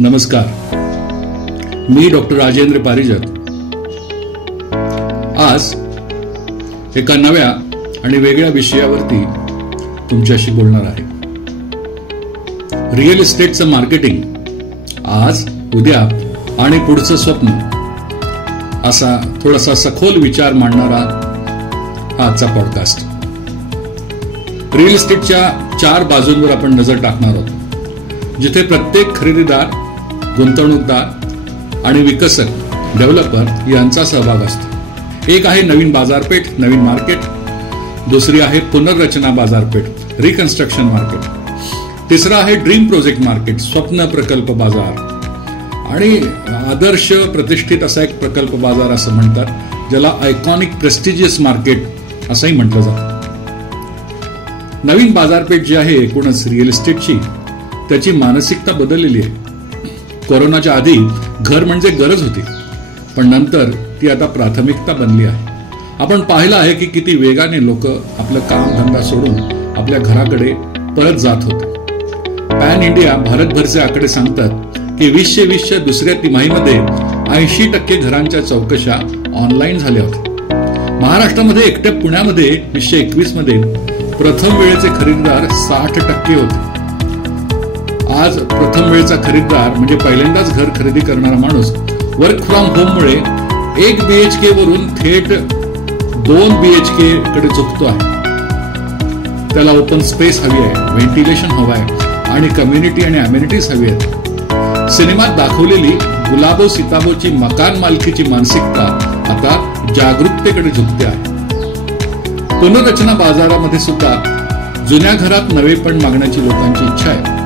नमस्कार, मी डॉक्टर राजेंद्र पारिजात आज एका नव्या आणि वेगळ्या विषयावरती तुमच्याशी बोलणार आहे. रिअल इस्टेटचं मार्केटिंग आज, उद्या आणि पुढचं स्वप्न असा थोडासा सखोल विचार मांडणारा हा आजचा पॉडकास्ट. रिअल इस्टेटच्या 4 बाजूंवर आपण नजर टाकणार आहोत, जिथे प्रत्येक खरेदीदार, गुंतवणूकदार आणि विकसक डेव्हलपर यांचा सहभाग असतो. एक आहे नवीन बाजारपेठ, नवीन मार्केट. दुसरी आहे पुनर्रचना बाजारपेठ, रिकन्स्ट्रक्शन मार्केट. तिसरा आहे ड्रीम प्रोजेक्ट मार्केट, स्वप्न प्रकल्प बाजार. आणि आदर्श प्रतिष्ठित असा एक प्रकल्प बाजार असं म्हणतात, ज्याला आयकॉनिक प्रेस्टिजियस मार्केट असंही म्हटलं जातं. नवीन बाजारपेठ जी आहे एकूणच रिअल इस्टेटची, त्याची मानसिकता बदललेली आहे. कोरोनाच्या आधी घर म्हणजे गरज होती, पण नंतर ती आता प्राथमिकता बनली आहे. आपण पाहिलं आहे की किती वेगाने लोक आपलं काम धंदा सोडून आपल्या घराकडे परत जात होते. पॅन इंडिया भारतभरचे आकडे सांगतात की 2020च्या दुसऱ्या तिमाहीमध्ये 80% घरांच्या चौकशा ऑनलाईन झाल्या होत्या. महाराष्ट्रामध्ये एकट्या पुण्यामध्ये 2021 मध्ये प्रथम वेळेचे खरेदीदार 60% होते. आज प्रथम वेळेचा खरेदीदार म्हणजे पहिल्यांदाच घर खरेदी करणारा माणूस वर्क फ्रॉम होममुळे 1 BHK वरून थेट 2 BHK कडे झुकतो आहे. त्याला ओपन स्पेस हवी आहे, व्हेंटिलेशन हवं आहे आणि कम्युनिटी आणि अम्युनिटीज हवी आहेत. सिनेमात दाखवलेली गुलाबो सीताबोची मकान मालकीची मानसिकता आता जागरूकतेकडे झुकते आहे. पुनर्रचना बाजारामध्ये सुद्धा जुन्या घरात नवेपण मागण्याची लोकांची इच्छा आहे.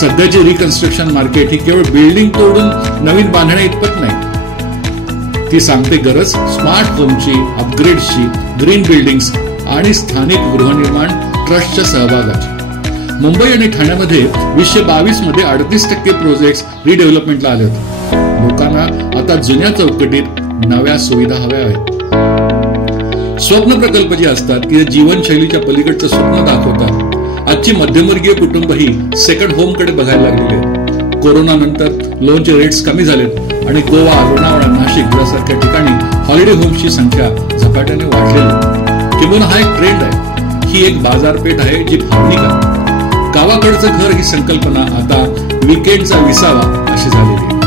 सध्याची रिकन्स्ट्रक्शन मार्केट ही केवळ बिल्डिंग तोडून नवीन बांधण्या इतपत नाही. ती सांगते गरज स्मार्ट होमची, अपग्रेडची, ग्रीन बिल्डिंग्स आणि स्थानिक गृहनिर्माण ट्रस्टच्या सहभागाची. मुंबई आणि ठाण्यामध्ये 2022 मध्ये 38% प्रोजेक्ट्स रिडेव्हलपमेंटला आले होते. लोकांना आता जुन्या चौकटीत नव्या सुविधा हव्या आहेत. स्वप्न प्रकल्प जे असतात की जीवनशैलीच्या पलीकडचं स्वप्न दाखवतात. आजची मध्यमवर्गीय कुटुंबही सेकंड होम कडे बघायला लागलेली आहेत. कोरोना नंतर लोनचे रेट्स कमी झालेत आणि गोवा, लोणावळा, नाशिक यासारख्या ठिकाणी हॉलिडे होमची संख्या झपाट्याने वाढलेली. किंवा हा एक ट्रेंड आहे, ही एक बाजारपेठ आहे जी भावनिक आहे. गावाकडचं घर ही संकल्पना आता विकेंडचा विसावा अशी झालेली आहे.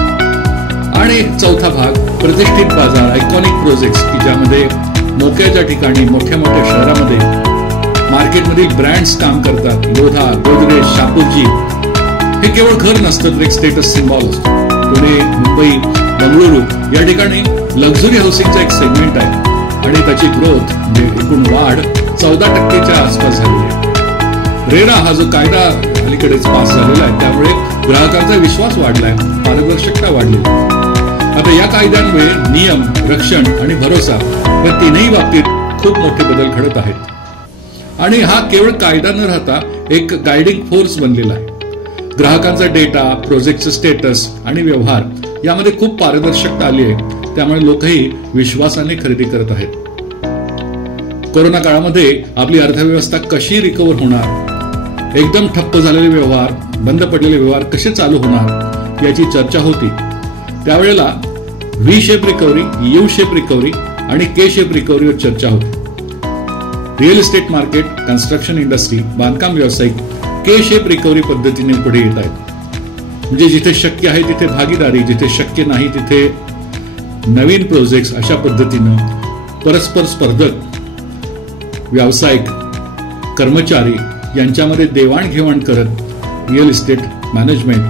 आणि चौथा भाग प्रतिष्ठित बाजार, आयकॉनिक प्रोजेक्ट्स की ज्यामध्ये मोक्याच्या ठिकाणी, मोठ्या मोठ्या शहरामध्ये मार्केटमधील ब्रँड्स काम करतात. लोधा, गोदरेज, शापूरजी हे केवळ घर नसतं, तर एक स्टेटस सिम्बॉल असतो. पुणे, मुंबई, बंगळुरू या ठिकाणी लक्झरी हाऊसिंगचा एक सेगमेंट आहे आणि त्याची ग्रोथ म्हणजे एकूण वाढ 14% आसपास झालेली आहे. रेरा हा जो कायदा अलीकडेच पास झालेला आहे, त्यामुळे ग्राहकांचा विश्वास वाढलाय, पारदर्शकता वाढली. आता या कायद्यांमुळे नियम, रक्षण आणि भरोसा या तीनही बाबतीत खूप मोठे बदल घडत आहेत. आणि हा केवळ कायदा न राहता एक गायडिंग फोर्स बनलेला आहे. ग्राहकांचा डेटा, प्रोजेक्टचं स्टेटस आणि व्यवहार यामध्ये खूप पारदर्शकता आली आहे. त्यामुळे लोकही विश्वासाने खरेदी करत आहेत. कोरोना काळामध्ये आपली अर्थव्यवस्था कशी रिकव्हर होणार, एकदम ठप्प झालेले व्यवहार, बंद पडलेले व्यवहार कसे चालू होणार याची चर्चा होती. त्यावेळेला V shape recovery, U shape recovery आणि के शेप रिकव्हरीवर चर्चा होती. Real estate market, construction industry, बांधकाम व्यावसायिक के शेप रिकव्हरी पद्धतीने पुढे येत आहेत. म्हणजे जिथे शक्य आहे तिथे भागीदारी, जिथे शक्य नाही तिथे नवीन प्रोजेक्ट्स, अशा पद्धतीनं परस्पर स्पर्धक व्यावसायिक, कर्मचारी यांच्यामध्ये देवाणघेवाण करत रिअल इस्टेट मॅनेजमेंट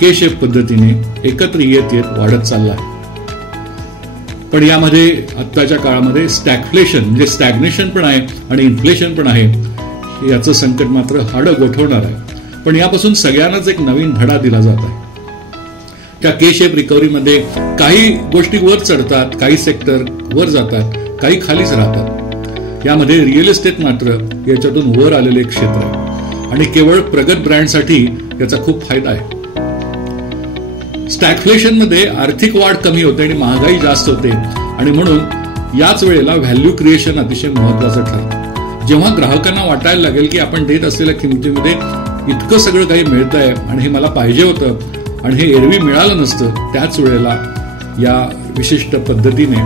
के शेप पद्धतीने एकत्र येत वाढत चालला आहे. पण यामध्ये आत्ताच्या काळामध्ये स्टॅगफ्लेशन म्हणजे स्टॅग्नेशन पण आहे आणि इन्फ्लेशन पण आहे. याचं संकट मात्र हाडं गोठवणार आहे. पण यापासून सगळ्यांनाच एक नवीन धडा दिला जात आहे. त्या के शेप रिकव्हरीमध्ये काही गोष्टी वर चढतात, काही सेक्टर वर जातात, काही खालीच राहतात. यामध्ये रिअल इस्टेट मात्र याच्यातून वर आलेले एक क्षेत्र आहे आणि केवळ प्रगत ब्रँडसाठी याचा खूप फायदा आहे. स्टॅगफ्लेशन मध्ये आर्थिक वाढ कमी होते आणि महागाई जास्त होते आणि म्हणून याच वेळेला व्हॅल्यू क्रिएशन अतिशय महत्वाचं ठरतं. जेव्हा ग्राहकांना वाटायला लागेल की आपण देत असलेल्या किमतीमध्ये इतकं सगळं काही मिळतंय आणि हे मला पाहिजे होतं आणि हे एरवी मिळालं नसतं, त्याच वेळेला या विशिष्ट पद्धतीने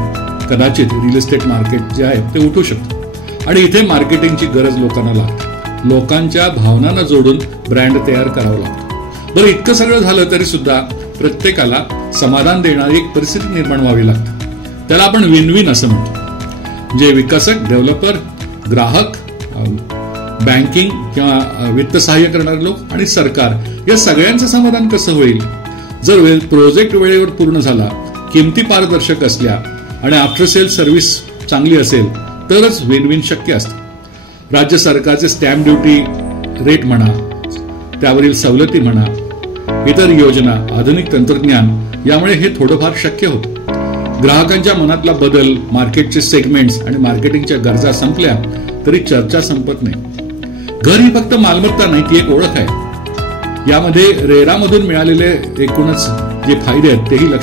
कदाचित रिअल इस्टेट मार्केट जे आहे ते उठू शकतं. आणि इथे मार्केटिंगची गरज लोकांना लागते. लोकांच्या भावनांना जोडून ब्रँड तयार करावं लागतं. बरं, इतकं सगळं झालं तरी सुद्धा प्रत्येकाला समाधान देणारी एक परिस्थिती निर्माण व्हावी लागते. त्याला आपण विन विन असं म्हणतो. जे विकसक, डेव्हलपर, ग्राहक, बँकिंग किंवा वित्त सहाय्य करणारे लोक आणि सरकार या सगळ्यांचं समाधान कसं होईल? जर प्रोजेक्ट वेळेवर पूर्ण झाला, किमती पारदर्शक असल्या आणि आफ्टर सेल सर्व्हिस चांगली असेल तरच विन विन शक्य असतं. राज्य सरकारचे स्टॅम्प ड्युटी रेट म्हणा, त्यावरील सवलती म्हणा, इतर योजना, आधुनिक तंत्रज्ञान यामुळे हे थोडंफार शक्य होतं. ग्राहकांच्या मनातला बदल, मार्केटचे सेगमेंट्स आणि मार्केटिंगच्या गरजा संपल्या तरी चर्चा संपत नाही. घर ही फक्त मालमत्ता नाही, ती एक ओळख आहे. यामध्ये रेरामधून मिळालेले एकूणच जे फायदे आहेत तेही लक्षात